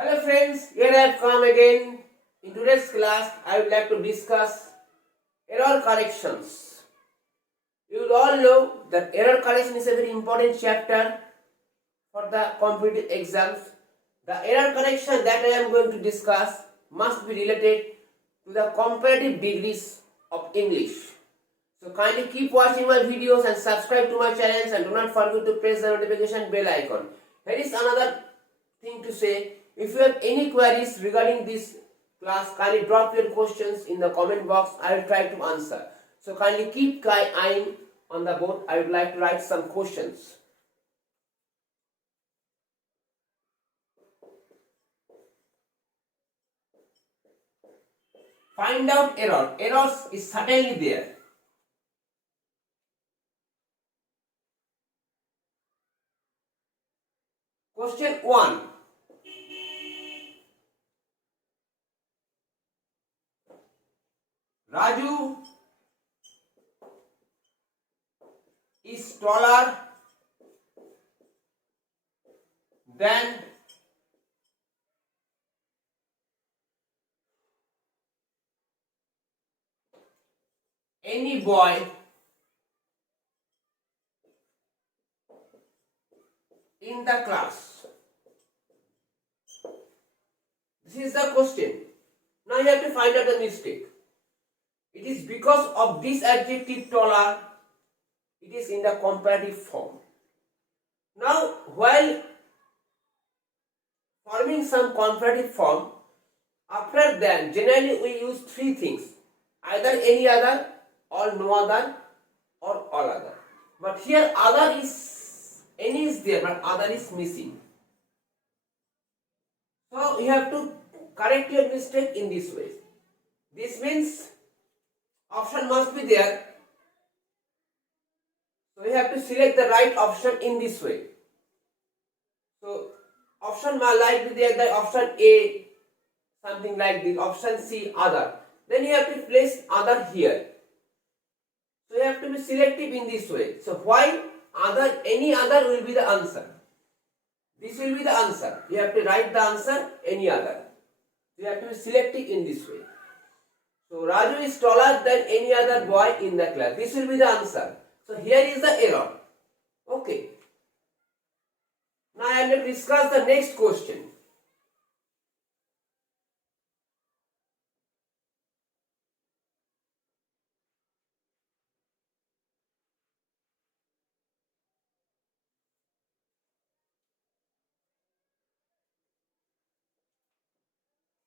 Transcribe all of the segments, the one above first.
Hello friends, here I have come again. In today's class, I would like to discuss error corrections. You will all know that error correction is a very important chapter for the competitive exams. The error correction that I am going to discuss must be related to the comparative degrees of English. So kindly keep watching my videos and subscribe to my channels and do not forget to press the notification bell icon. Here is another thing to say. If you have any queries regarding this class, kindly drop your questions in the comment box. I will try to answer. So kindly keep eyeing on the board. I would like to write some questions. Find out error. Errors is certainly there. Question 1. Raju is taller than any boy in the class. This is the question. Now you have to find out the mistake. It is because of this adjective taller, it is in the comparative form. Now while forming some comparative form, after that generally we use three things. Either any other or no other or all other. But here other is, any is there but other is missing. So you have to correct your mistake in this way. This means option must be there. So you have to select the right option in this way. So option might be there, the option A, something like this, option C, other. Then you have to place other here. So you have to be selective in this way. So why other, any other will be the answer. This will be the answer. You have to write the answer, any other. You have to be selective in this way. So Raju is taller than any other boy in the class. This will be the answer. So here is the error. Okay. Now I am going to discuss the next question.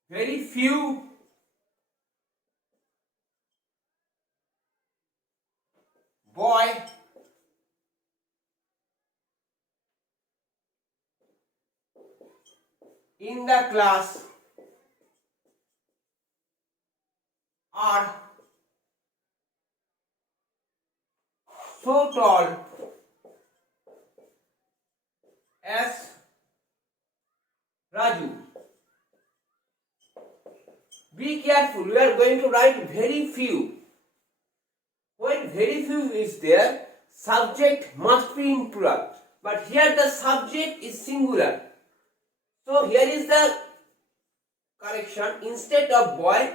Very few boy in the class are so tall as Raju. Be careful, we are going to write very few. When very few is there, subject must be in plural. But here the subject is singular. So here is the correction. Instead of boy,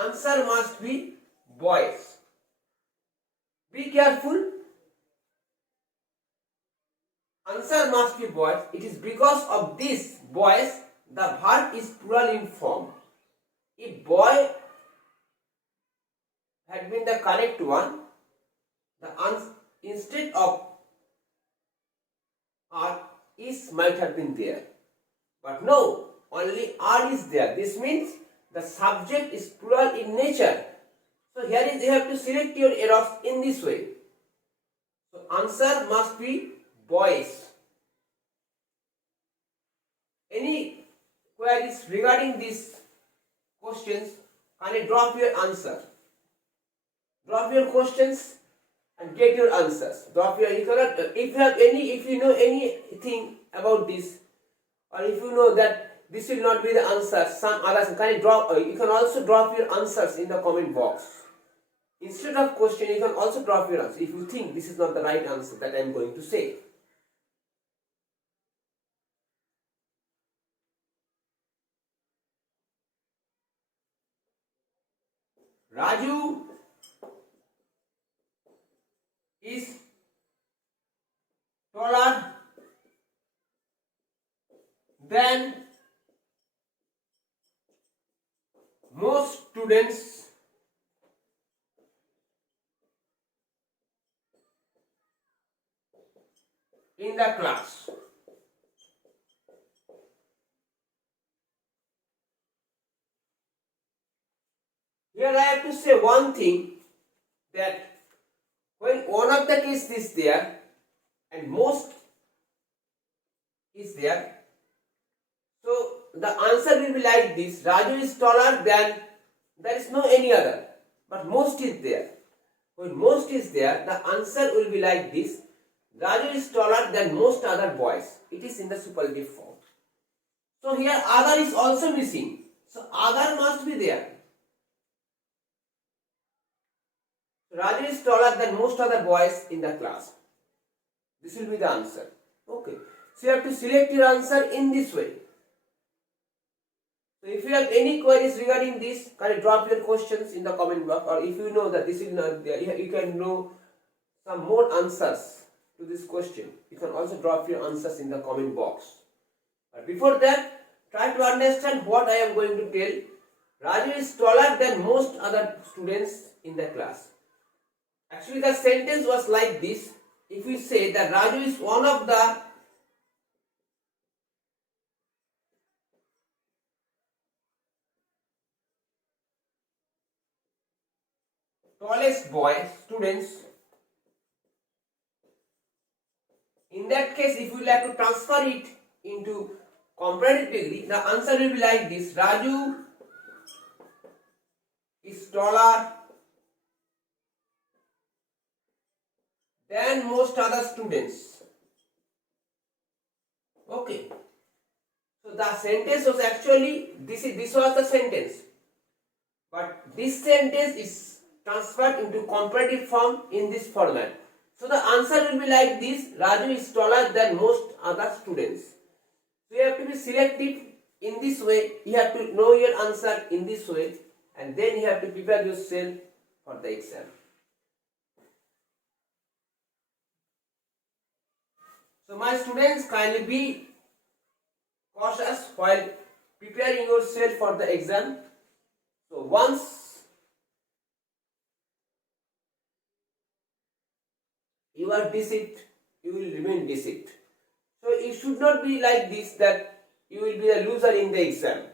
answer must be boys. Be careful. Answer must be boys. It is because of this boys, the verb is plural in form. If boy had been the correct one, the answer instead of are is might have been there. But no, only are is there. This means the subject is plural in nature. So here is you have to select your errors in this way. So answer must be boys. Any queries regarding these questions, can you drop your answer? Drop your questions and get your answers. Drop your, if you have any, if you know anything about this, or if you know that this will not be the answer, some others, can you drop? You can also drop your answers in the comment box. Instead of question, you can also drop your answer if you think this is not the right answer that I am going to say. Raju is taller than most students in the class. Here I have to say one thing, that when one of the case is there and most is there, so the answer will be like this: Raju is taller than, there is no any other, but most is there. When most is there, the answer will be like this: Raju is taller than most other boys. It is in the superlative form. So here other is also missing. So other must be there. Raju is taller than most other boys in the class. This will be the answer. Okay. So you have to select your answer in this way. So if you have any queries regarding this, can you drop your questions in the comment box, or if you know that this is not there, you can know some more answers to this question. You can also drop your answers in the comment box. But before that, try to understand what I am going to tell. Raju is taller than most other students in the class. Actually, the sentence was like this. If we say that Raju is one of the tallest boy students, in that case, if you like to transfer it into comparative degree, the answer will be like this: Raju is taller than most other students. Okay. So the sentence was actually, this was the sentence, but this sentence is transferred into comparative form in this format. So the answer will be like this: Raju is taller than most other students. So you have to be selective in this way. You have to know your answer in this way, and then you have to prepare yourself for the exam. So my students, kindly be cautious while preparing yourself for the exam. So once you are deceived, you will remain deceived. So it should not be like this, that you will be a loser in the exam.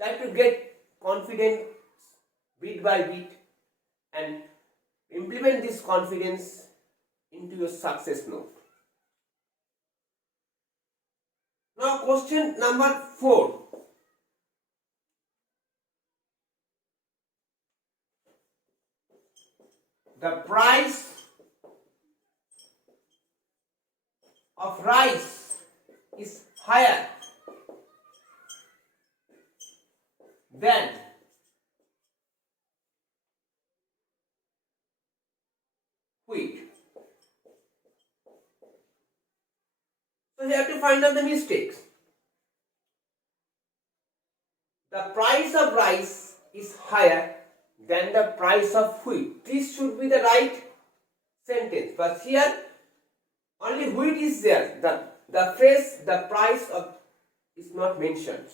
Try to get confidence bit by bit and implement this confidence into your success note. Now question number 4. The price of rice is higher than wheat. So you have to find out the mistakes. The price of rice is higher than the price of wheat. This should be the right sentence. But here only wheat is there. The phrase the price of is not mentioned.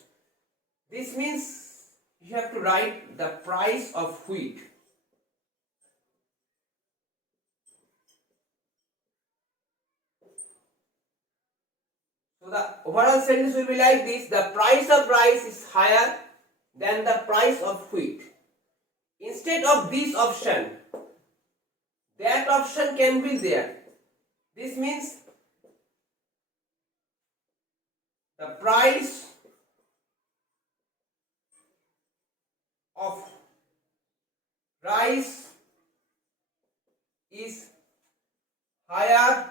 This means you have to write the price of wheat. So the overall sentence will be like this: the price of rice is higher than the price of wheat. Instead of this option, that option can be there. This means the price of rice is higher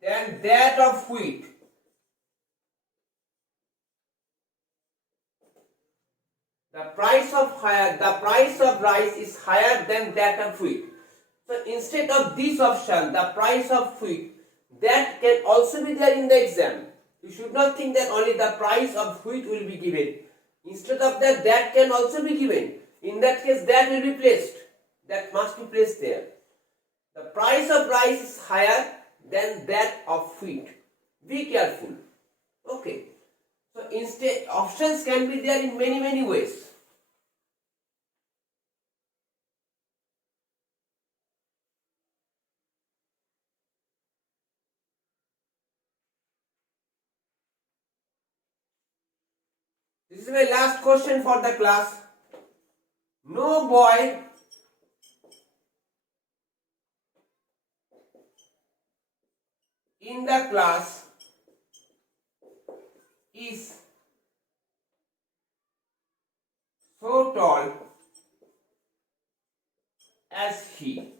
than that of wheat. The price of rice is higher than that of wheat. So instead of this option, the price of wheat, that can also be there in the exam. You should not think that only the price of wheat will be given. Instead of that, that can also be given. In that case, that will be placed. That must be placed there. The price of rice is higher than that of wheat. Be careful. Okay. So instead, options can be there in many ways. This is my last question for the class. No boy in the class is so tall as he.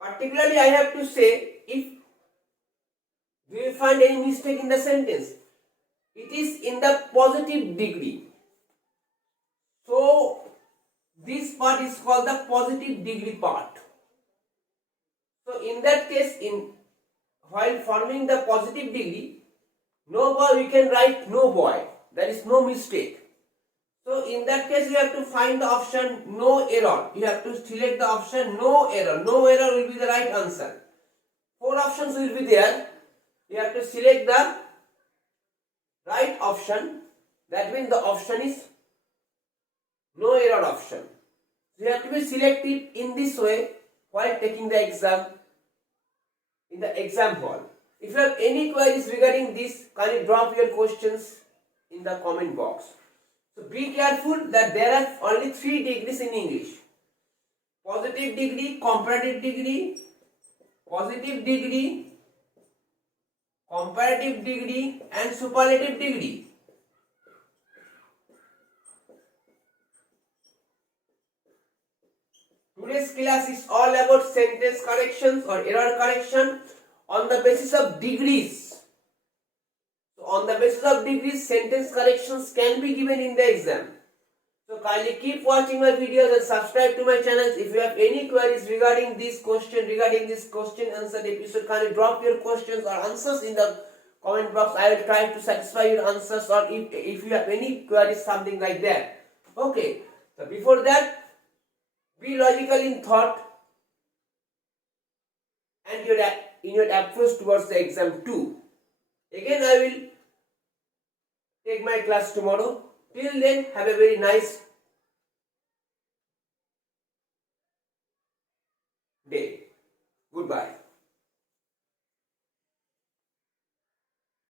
Particularly, I have to say, if we will find any mistake in the sentence, it is in the positive degree. So, this part is called the positive degree part. So, in that case, while forming the positive degree, no boy, we can write no boy. There is no mistake. So, in that case, you have to find the option no error. You have to select the option no error. No error will be the right answer. 4 options will be there. You have to select the right option. That means the option is no error option. So, you have to be selective in this way while taking the exam in the exam hall. If you have any queries regarding this, kindly drop your questions in the comment box. So be careful that there are only 3 degrees in English. Positive degree, comparative degree, positive degree, comparative degree and superlative degree. Today's class is all about sentence corrections or error correction on the basis of degrees. So on the basis of degrees, sentence corrections can be given in the exam. So kindly keep watching my videos and subscribe to my channels. If you have any queries regarding this question answer episode, kindly drop your questions or answers in the comment box. I will try to satisfy your answers, or if you have any queries, something like that. Okay. So before that, be logical in thought and in your approach towards the exam too. Again, I will take my class tomorrow. Till then, have a very nice day. Goodbye.